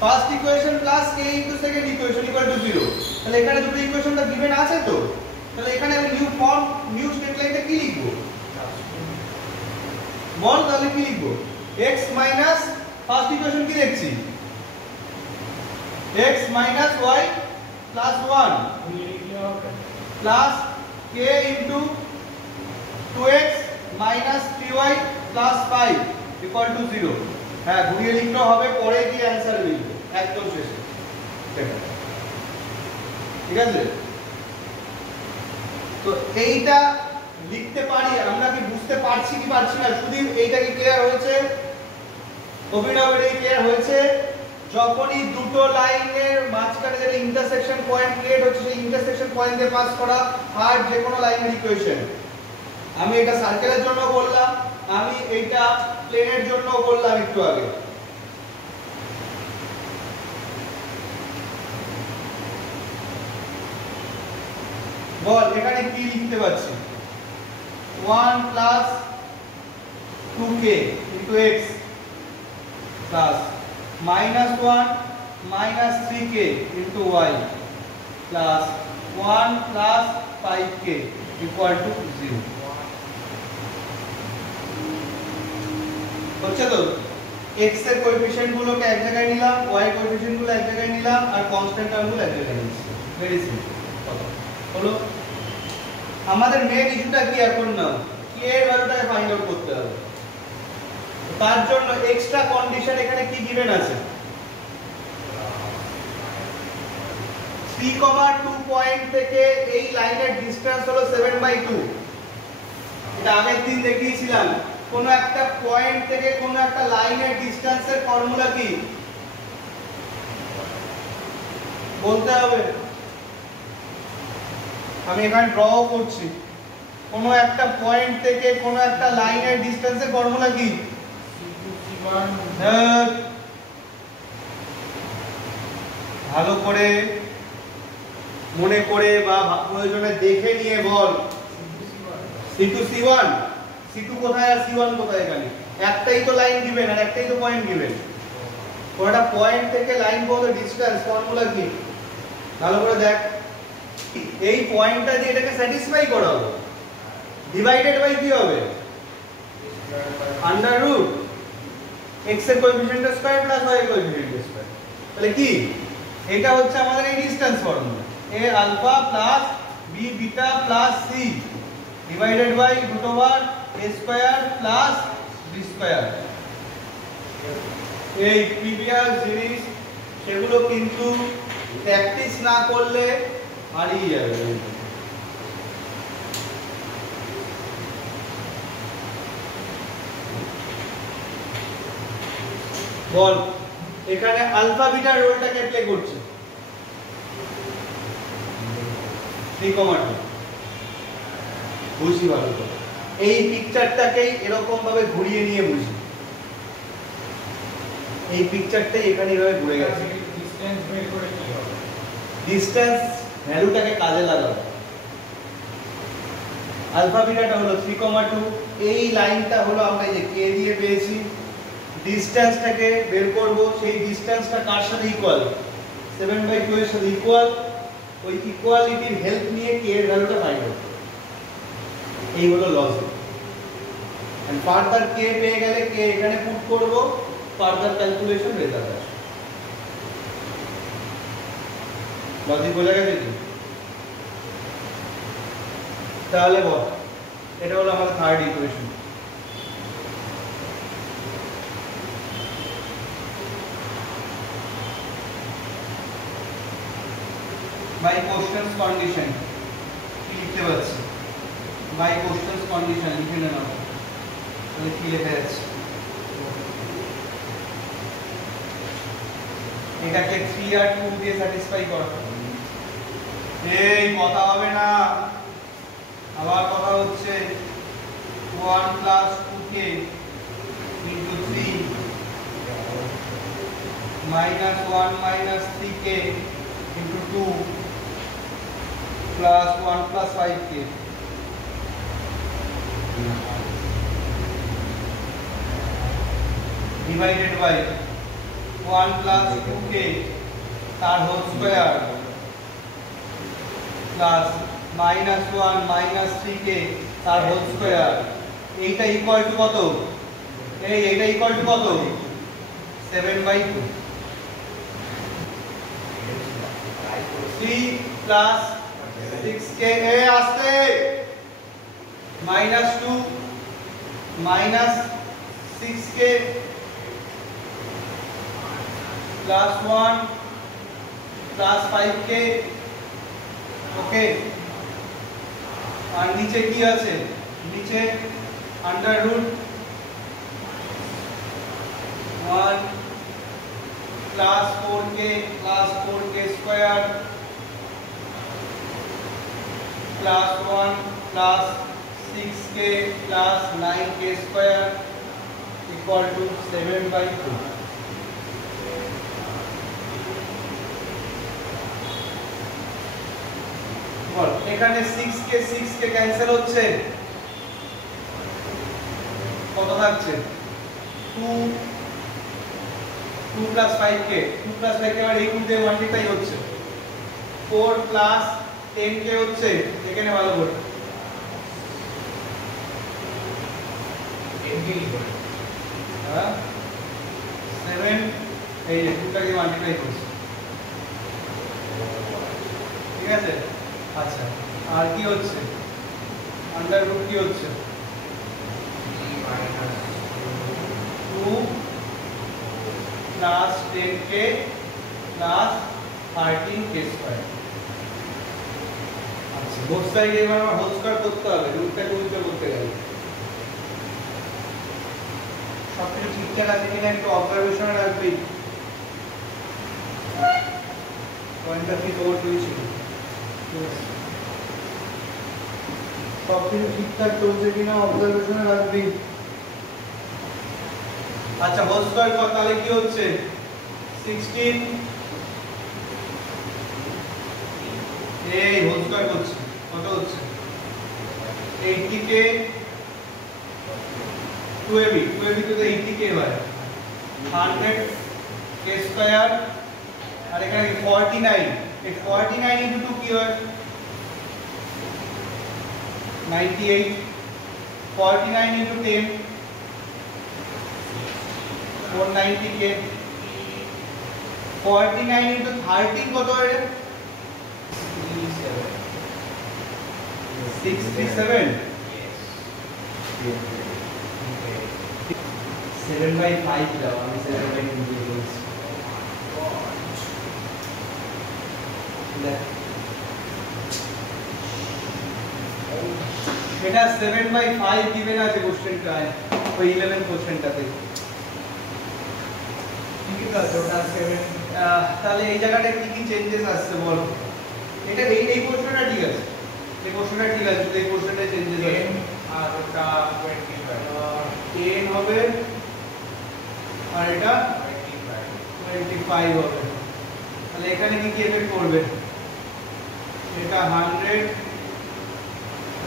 First equation plus k into second equation equal to 0। তাহলে এখানে দুটো ইকুয়েশনটা গিভেন আছে তো, তাহলে এখানে আমি নিউ ফর্ম নিউ স্ট্রেট লাইনটা কি লিখবো বল? তাহলে কি লিখবো? x মাইনাস ফার্স্ট ইকুয়েশন কি দেখছি x minus y plus 1 plus k into 2x minus 3y plus 5 equal to 0। হ্যাঁ, ঘুরিয়ে লিখতে হবে, পরে কি অ্যানসার লিখবো একদম শেষে। ঠিক আছে, তো এইটা লিখতে পারি আমরা, কি বুঝতে পারছি কি পারছি না? শুধু এইটা কি ক্লিয়ার হয়েছে? অভিনবের এই ক্লিয়ার হয়েছে? যখনই দুটো লাইনের মাঝখানে যেটা ইন্টারসেকশন পয়েন্ট ক্রিয়েট হচ্ছে সেই ইন্টারসেকশন পয়েন্ট দিয়ে পাস করা আর যে কোনো লাইনের ইকুয়েশন। আমি এটা সার্কেলের জন্য বললাম, আমি এইটা প্লেনের জন্য বললাম একটু আগে। বল এখানে কি লিখতে পাচ্ছি? 1 plus 2k into x plus minus 1 minus 3k into y plus 1 plus 5k equal to 0। হচ্ছে তো? x এর কোএফিশিয়েন্ট গুলোকে এক জায়গায় নিলাম, y এর কোএফিশিয়েন্ট গুলো এক জায়গায় নিলাম, আর কনস্ট্যান্ট টার্মগুলো এক জায়গায় নিচ্ছি। ভেরি সিম্পল হলো। আমাদের মেইন ইস্যুটা কি এখন? না k এর ভ্যালুটাকে ফাইন্ড আউট করতে হবে। তার জন্য এক্সট্রা কন্ডিশন এখানে কি গিভেন আছে? 3,2 পয়েন্ট থেকে এই লাইনের ডিসটেন্স হলো 7/2। এটা আগের দিন দেখিয়েছিলাম। কোন একটা পয়েন্ট থেকে কোন একটা লাইনের ডিসটেন্সের ফর্মুলা কি বলতে হবে। আমি এখানে ড্র করছি। কোন একটা পয়েন্ট থেকে কোন একটা লাইনের ডিসটেন্সের ফর্মুলা কি? ভালো করে মনে করে বা প্রয়োজনে দেখে নিয়ে বল। c2 c1, c2 কোথায় আর c1 কোথায়? এখানে একটাই তো লাইন গিভেন আর একটাই তো পয়েন্ট গিভেন। কোনটা পয়েন্ট থেকে লাইন পর্যন্ত ডিসটেন্স ফর্মুলা কি ভালো করে দেখ। এই পয়েন্টটা দিয়ে এটাকে স্যাটিসফাই করাবো। ডিভাইডেড বাই কি হবে? আন্ডার রুট x এর কোএফিশিয়েন্ট স্কয়ার প্লাস y এর কোএফিশিয়েন্ট স্কয়ার। তাহলে কি এটা হচ্ছে আমাদের এই distance formula, a alpha plus b beta plus c divided by root over a square plus b square. এই প্রিভিয়াস জিনিস সেগুলো কিন্তু প্র্যাকটিস না করলে হারিয়ে যাবে। বল এখানে আলফা বিটা রোলটাকে প্লে করছে 3,2। বুঝি ভালো করে এই পিকচারটাকেই এরকম ভাবে ঘুরিয়ে নিয়ে বুঝি। এই পিকচারটাই এখানে এভাবে ঘুরে গেছে। ডিসটেন্স বের করে কি হবে? ডিসটেন্স ভ্যালুটাকে কাজে লাগাবো। আলফা বিটাটা হলো 3,2, এই লাইনটা হলো আমরা এই যে k দিয়ে পেয়েছি। ডিসটেন্সটাকে বের করব, সেই ডিসটেন্সটা কার সাথে ইকুয়াল? 7/2 এর সাথে ইকুয়াল। ওই ইকুয়ালিটির হেল্প নিয়ে k এর ভ্যালুটা ফাইন্ড করব। এই হলো লজিক। এন্ড ফার্দার k পেয়ে গেলে k এখানে পুট করব, ফার্দার ক্যালকুলেশন রেজাল্ট আসে। লজিক বোঝা গেছে কি? তাহলে বল, এটা হলো আমাদের third equation. By question's condition কি লিখতে পাচ্ছি? বাই কোশ্চেনস কন্ডিশন লিখে নেন। তাহলে কি লেখা যাচ্ছে? এটাকে 3 আর 2 দিয়ে স্যাটিসফাই করা। এই কথা হবে না, আবার কথা হচ্ছে 1 plus 2k into 3 minus 1 minus 3k into 2 plus 1 plus 5k divided by 1 plus 2k তার whole square plus minus 1 minus 3k তার হোল স্কয়ার। এইটা ইকুয়াল টু কত? এইটা ইকুয়াল টু কত? 7/2। 3 প্লাস 6k এ আসছে minus 2 minus 6k plus 1 plus 5k। Okay, আর নিচে কি আছে? নিচে under root 1 plus 4k square plus 1 plus 6k plus 9k square equal to 7/2। এখানে 6k ক্যান্সেল হচ্ছে, কত থাকছে? 2 প্লাস 5k আবার এই 2 দিয়ে মাল্টিপ্লাই হচ্ছে। 4 প্লাস 10k হচ্ছে, এখানে ভালো করে 10k লিখুন। হ্যাঁ 7 এই যে 2 টাকে মাল্টিপ্লাই করছে, ঠিক আছে? আচ্ছা, আর কি হচ্ছে? আন্ডার রুট কি হচ্ছে? 2 plus 10k plus 13k square. আচ্ছা, বোথ সাইডে এবার আমার হোল স্কয়ার করতে হবে, রুটটাকে উল্টো করতে গেলে। সবকিছু ঠিকঠাক আছে কিনা একটু অবজারভেশনে রাখবি। পয়েন্টটা কি ওভার হয়েছিল? সবকিছু ঠিকঠাক চলছে কিনা অবজারভেশনে রাখবি। আচ্ছা, হোল স্কয়ার কর, তাহলে কি হচ্ছে? 16 এই হোল স্কয়ার করছে, কত হচ্ছে? 80k 2ab তো 80k হয়, 100k স্কয়ার আর এখানে 49 এই 49 ইনটু 2 কি হয়? 98 49 into 10 490k 49 into 13 কত হয় রে? 637 7/5 দাও, আমি 7/2 দিয়ে বলছি। এটা 7/5 given আছে কোশ্চেনটায়, ওই 11 কোশ্চেনটাতে। ঠিক আছে, ওটা 7। তাহলে এই জায়গাটায় কি কি চেঞ্জেস আসছে বলো? এটা এই কোশ্চেনটা ঠিক আছে, এই কোশ্চেনটা ঠিক আছে, এই কোশ্চেনটা চেঞ্জেস আছে। আর ওটা 25 10 হবে আর এটা 25 হবে। তাহলে এখানে কি কি এফেক্ট করবে? এটা 100,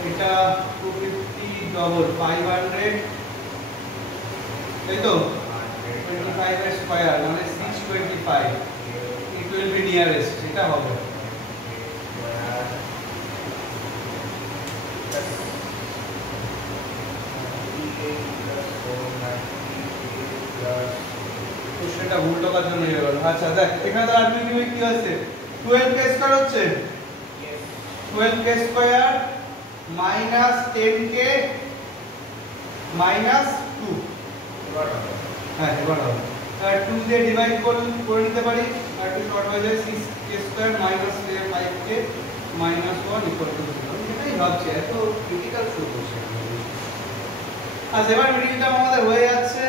এটা 250 ডবল 500, তাই তো? 25 এর স্কয়ার মানে 625, it will be nearest, এটা হবে। ঢোকার জন্য হয়ে গেল। আচ্ছা দেখ এখানে তো আলটিমেটলি কি আছে 12k স্কয়ার হচ্ছে 12k square minus 10k minus 2 হ্যাঁ এবার হবে আর 2 দিয়ে ডিভাইড করে নিতে পারি আর 2 শর্ট হয়ে যায় 6k square minus 5k minus 1 equal to 0 এটাই ভাবছি এত ক্রিটিক্যাল শো করছে। আচ্ছা এবার মিডিলটার্ম আমাদের হয়ে যাচ্ছে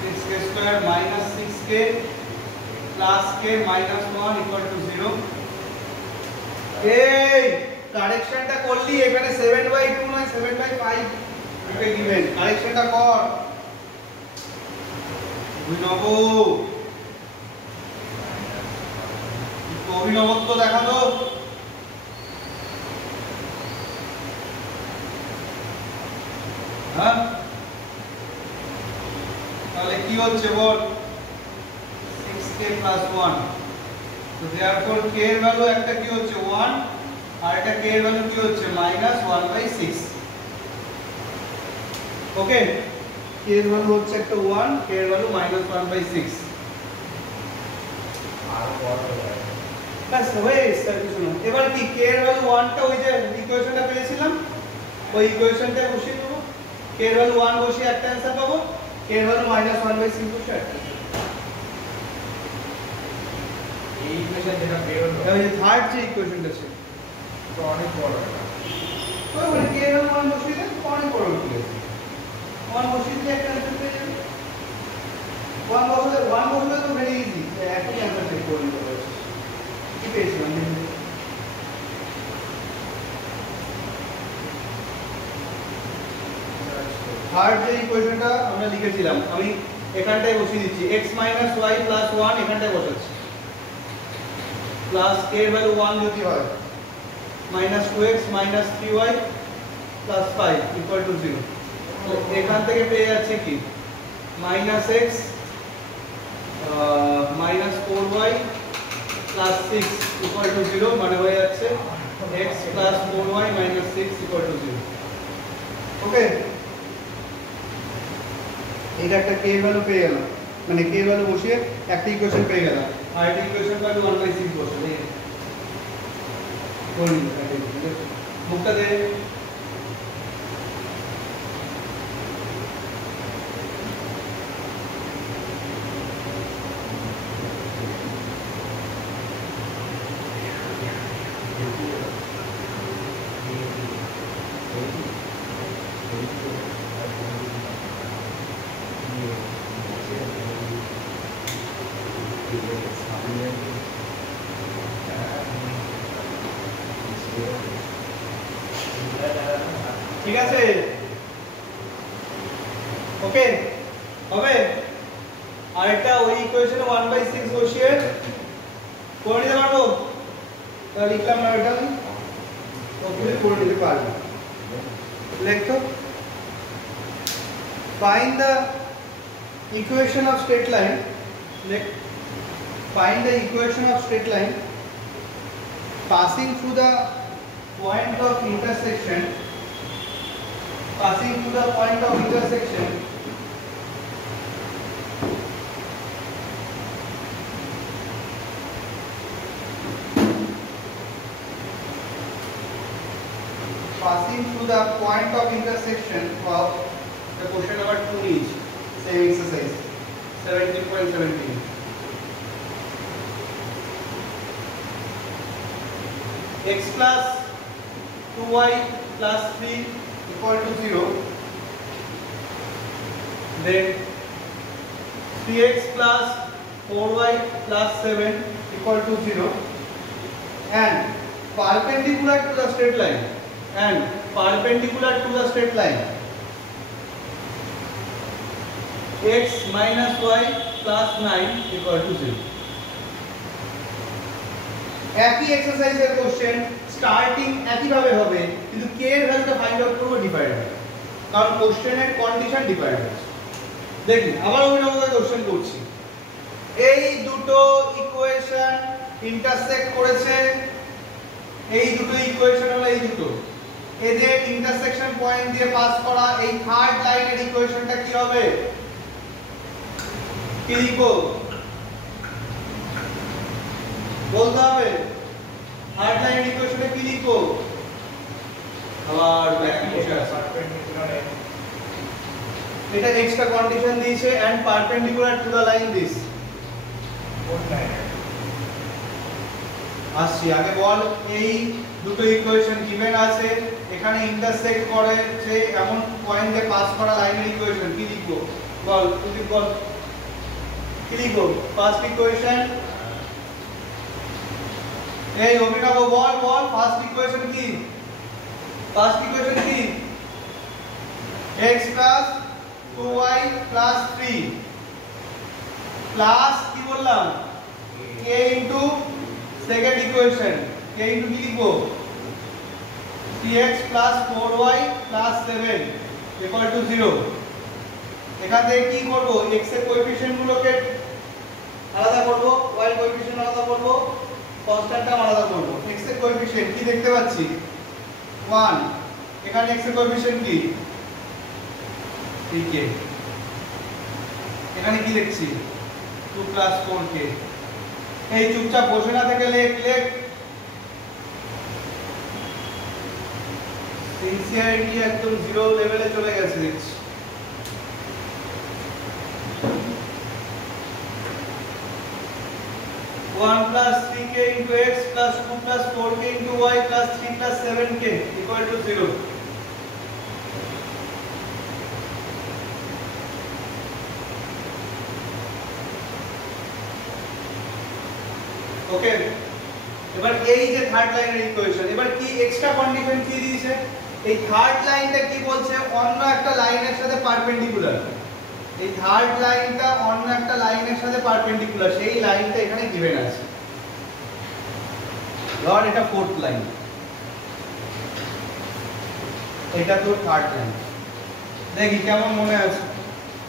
6k square minus 6k plus k minus 1 equal to 0। এই কারেকশনটা করলি এখানে 7/2 নয় 7/5 ওকে গিভেন কারেকশনটা কর অভিনবত্ব দেখা তো হ্যাঁ তাহলে কি হচ্ছে বল 6k plus 1 তো therefore k এর ভ্যালু একটা কি হচ্ছে 1 আর একটা k এর ভ্যালু কি হচ্ছে -1/6 ওকে k এর ভ্যালু হচ্ছে একটা 1 k এর ভ্যালু -1/6 আর বড় হয়ে যায় বাস হয়ে স্যার কিছু না এবার কি k এর ভ্যালু 1 টা ওই যে ইকুয়েশনটা পেয়েছিলাম ওই ইকুয়েশনটা বসিয়ে দেব k এর ভ্যালু 1 বসিয়ে একটা অ্যানসার পাবো k এর ভ্যালু -1/6 বসিয়ে একটা এই ইকুয়েশন যেটা বের হলো এই যে থার্ড যে ইকুয়েশনটা ছিল তো অনেক বড় ওই মানে k এর ভ্যালু 1 বসিয়ে দেন অনেক বড় হয়ে গেছে 1 বসিয়ে দিলে একটা অ্যানসার পেয়ে যাবে 1 বসলে তো ভেরি ইজি একই অ্যানসার বের করে নিতে পারবে কি পেয়েছিলাম থার্ড যে ইকুয়েশনটা আমরা লিখেছিলাম আমি এখানটায় বসিয়ে দিচ্ছি x - y + 1 এখানটায় বসাচ্ছি প্লাস k এর ভ্যালু 1 যদি হয় -2x - 3y + 5 = 0 তো এখান থেকে পেয়ে যাচ্ছে কি -x -4y + 6 = 0 মানে হয়ে যাচ্ছে x + 4y - 6 = 0 ওকে এটা একটা k এর ভ্যালু পেয়ে গেলাম মানে k এর ভ্যালু বসিয়ে একটা ইকুয়েশন পেয়ে গেলাম আর একটা ইকুয়েশন ভ্যালু 1/6 বসে কোন মুখটা দে ঠিক আছে ওকে হবে আরেকটা ওই ইকুয়েশনে 1/6 বসিয়ে করে নিতে পারবো তাহলে লিখলাম না এটা ওকে করে নিতে পারবো লেখো find the equation of straight line find the equation of straight line passing through the point of intersection of the question number 2 is same exercise 17.17 x plus 2y plus 3 equal to 0 then 3x plus 4y plus 7 equal to 0 and perpendicular to the straight line x minus y plus 9 equal to 0 একই এক্সারসাইজের question starting একই ভাবে হবে কিন্তু k এর ভ্যালুটা find out করব different কারণ কোশ্চেনের কন্ডিশন ডিফারেন্ট আছে দেখুন আবার অভিনবকে কোশ্চেন করছি এই দুটো ইকুয়েশন ইন্টারসেক্ট করেছে এই দুটো ইকুয়েশন হলো এই দুটো এদের ইন্টারসেকশন পয়েন্ট দিয়ে পাস করা এই থার্ড লাইনের ইকুয়েশনটা কি হবে k কি লিখবো বলতে হবে থার্ড লাইন ইকুয়েশনে কি লিখবো আবার এটা এক্সট্রা কন্ডিশন দিয়েছে and perpendicular to the line this আসছি আগে বল এই দুটো ইকুয়েশন গিভেন আছে এখানে ইন্টারসেক্ট করে যে এমন পয়েন্ট দিয়ে পাস করা লাইনের ইকুয়েশন কি লিখবো বল তুই বল কি লিখবো ফার্স্ট ইকুয়েশন এই অভিনব বল বল ফার্স্ট ইকুয়েশন কি x plus 2y plus 3 plus কি বললাম k into second equation k into কি লিখবো 3x plus 4y plus 7 equal to 0 এখান থেকে কি করব x এর কোএফিসিয়েন্ট গুলোকে আলাদা করব y এর কোএফিসিয়েন্ট আলাদা করব কনস্ট্যান্ট টার্ম আলাদা করব x এর কোএফিসিয়েন্ট কি দেখতে পাচ্ছি 1 এখানে x এর কোএফিসিয়েন্ট কি 3k এখানে কি লিখছি 2 plus 4k এই চুপচাপ বসে না থেকে লেখ সিনসিয়ারিটি একদম জিরো লেভেলে চলে গেছে দেখছি one plus 3k into x plus 2 plus 4k into y plus 3 plus 7k equal to 0 ওকে এবার এই যে থার্ড লাইনের ইকুয়েশন এবার কি এক্সট্রা কন্ডিশন কি দিয়েছে এই থার্ড লাইনটা কি বলছে অন্য একটা লাইনের সাথে পারপেন্ডিকুলার এই থার্ড লাইনটা অন্য একটা লাইনের সাথে পারপেন্ডিকুলার সেই লাইনটা এখানে গিভেন আছে ধর এটা ফোর্থ লাইন এটা তো থার্ড লাইন দেখি কেমন মনে আছে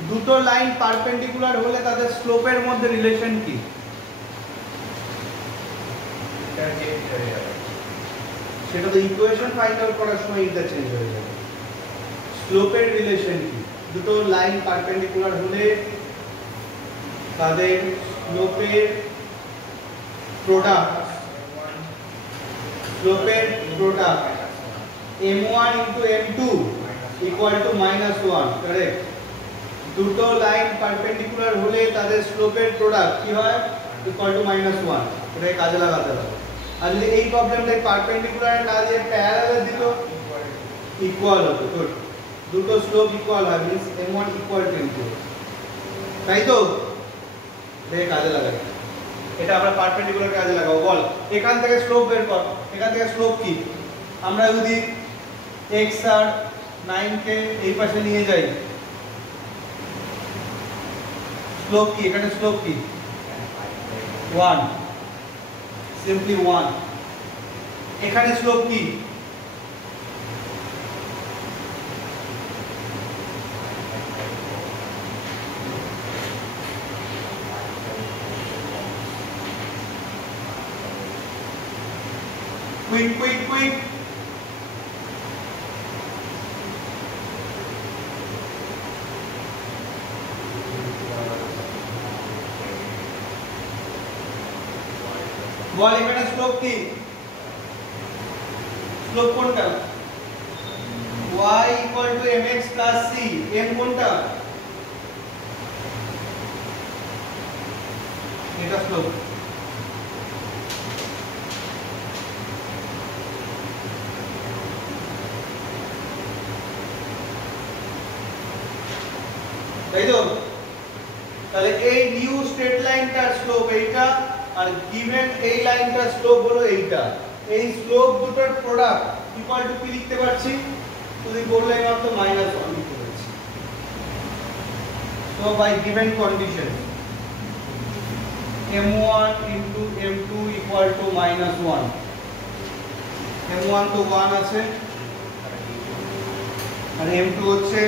দুটো লাইন পারপেন্ডিকুলার হলে তাদের স্লোপের মধ্যে রিলেশন কি সেটা তো ইকুয়েশন ফাইন্ড আউট করার সময় ইন্টারচেঞ্জ হয়ে যাবে স্লোপের রিলেশন কি দুটো লাইন পারপেন্ডিকুলার হলে তাদের স্লোপের product m1 into m2 equal to -1 correct দুটো লাইন পারপেন্ডিকুলার হলে তাদের স্লোপের প্রোডাক্ট কি হয় ইকুয়াল টু -1 এটা কাজে লাগাতে হবে আর যদি এই প্রবলেমটা পারপেন্ডিকুলার না দিয়ে প্যারালাল দিল ইকুয়াল হতো তো দুটো স্লোপ ইকুয়াল হয় means m1 equal to m2 তাই তো এটা কাজে লাগাই এটা আমরা পারপেন্ডিকুলার কাজে লাগাবো বল এখান থেকে স্লোপ বের কর এখান থেকে স্লোপ কি আমরা যদি x আর 9 কে এই পাশে নিয়ে যাই স্লোপ কি এখানে স্লোপ কি 1 সিম্পলি 1 এখানে স্লোপ কি quick বল এখানে স্লোপ কি স্লোপ কোনটা y equal to mx plus c m কোনটা এটা স্লোপ তাই তো তাহলে এই নিউ স্ট্রেট লাইনটার স্লোপ এইটা আর গিভেন এই লাইনটার স্লোপ হলো এইটা এই স্লোপ দুটোর প্রোডাক্ট ইকুয়াল টু কি লিখতে পারছি যদি বললে অর্থ -1 লিখতে পারছি so by given condition m1 into m2 equal to -1 m1 তো 1 আছে আর m2 হচ্ছে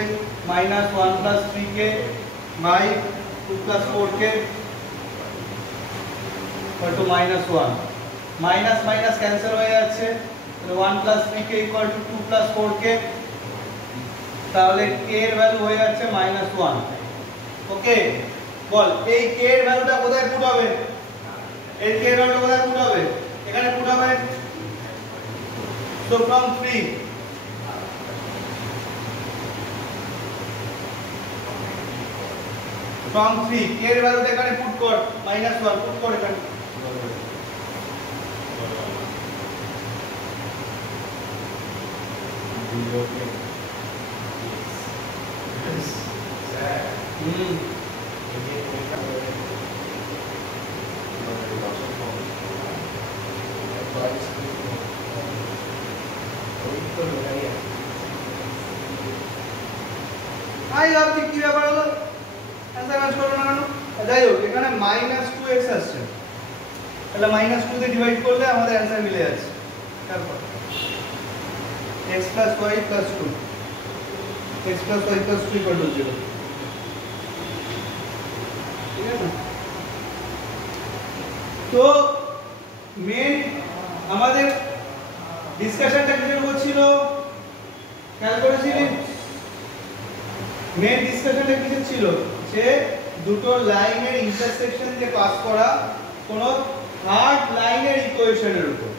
-1 plus 3k by 2 plus 4k equal to -1 minus minus cancel হয়ে যাচ্ছে তাহলে 1 plus 3k equal to 2 plus 4k তাহলে k এর ভ্যালু হয়ে যাচ্ছে -1 ওকে বল এই k এর ভ্যালুটা কোথায় পুট হবে? এই k এর ভ্যালুটা কোথায় পুট হবে? এখানে পুট হবে। So from 3 k এর ভ্যালুটা এখানে পুট কর, -1 পুট কর এখানে। আই ভাবছি কি ব্যাপার হলো, অ্যান্সার ম্যাচ করো না কেন? যাই হোক, এখানে -2x আসছে, তাহলে -2 দিয়ে ডিভাইড করলে আমাদের অ্যান্সার মিলে যাচ্ছে। তারপর x + y + 2 x + y + 2 = 0। ঠিক আছে, তো মেন আমাদের ডিসকাশনটা কিসের উপর ছিল খেয়াল করেছিলেন? মেন ডিসকাশনটা কিসের ছিল? যে দুটো লাইনের ইন্টারসেকশন কে পাস করা কোন থার্ড লাইনের ইকুয়েশনের উপর।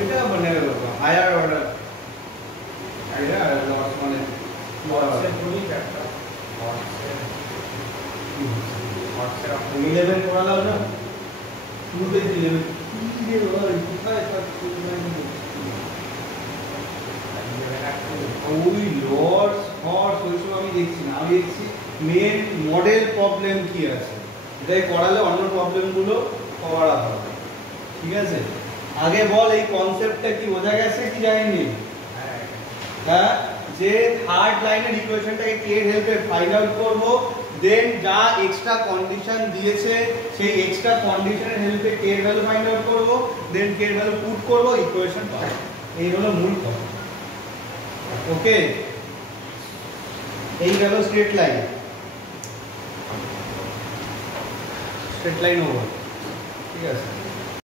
এটা মানে হায়ার অর্ডার আইডিয়া আর মানে হোয়াটসঅ্যাপ বলি একটা হোয়াটসঅ্যাপ 11 পড়ালাম না, শুরুতে 11 কি রে ভাই, কোথায় সব ওই লর্ডস হর্স ওই সময় আমি দেখছি না, আমি দেখছি মেন মডেল প্রবলেম কি আছে, এটাই পড়ালে অন্য প্রবলেমগুলো কভার আপ হবে। ঠিক আছে, আগে বল এই কনসেপ্টটা কি বোঝা গেছে কি যায়নি? হ্যাঁ, যে থার্ড লাইনের ইকুয়েশনটাকে কে এর হেল্পে ফাইন্ড আউট করব, দেন যা এক্সট্রা কন্ডিশন দিয়েছে সেই এক্সট্রা কন্ডিশনের হেল্পে কে এর ভ্যালু ফাইন্ড আউট করব, দেন কে এর ভ্যালু পুট করব, ইকুয়েশন পাবো। এই হলো মূল কথা। ওকে, এই গেল স্ট্রেট লাইন ওভার। ঠিক আছে।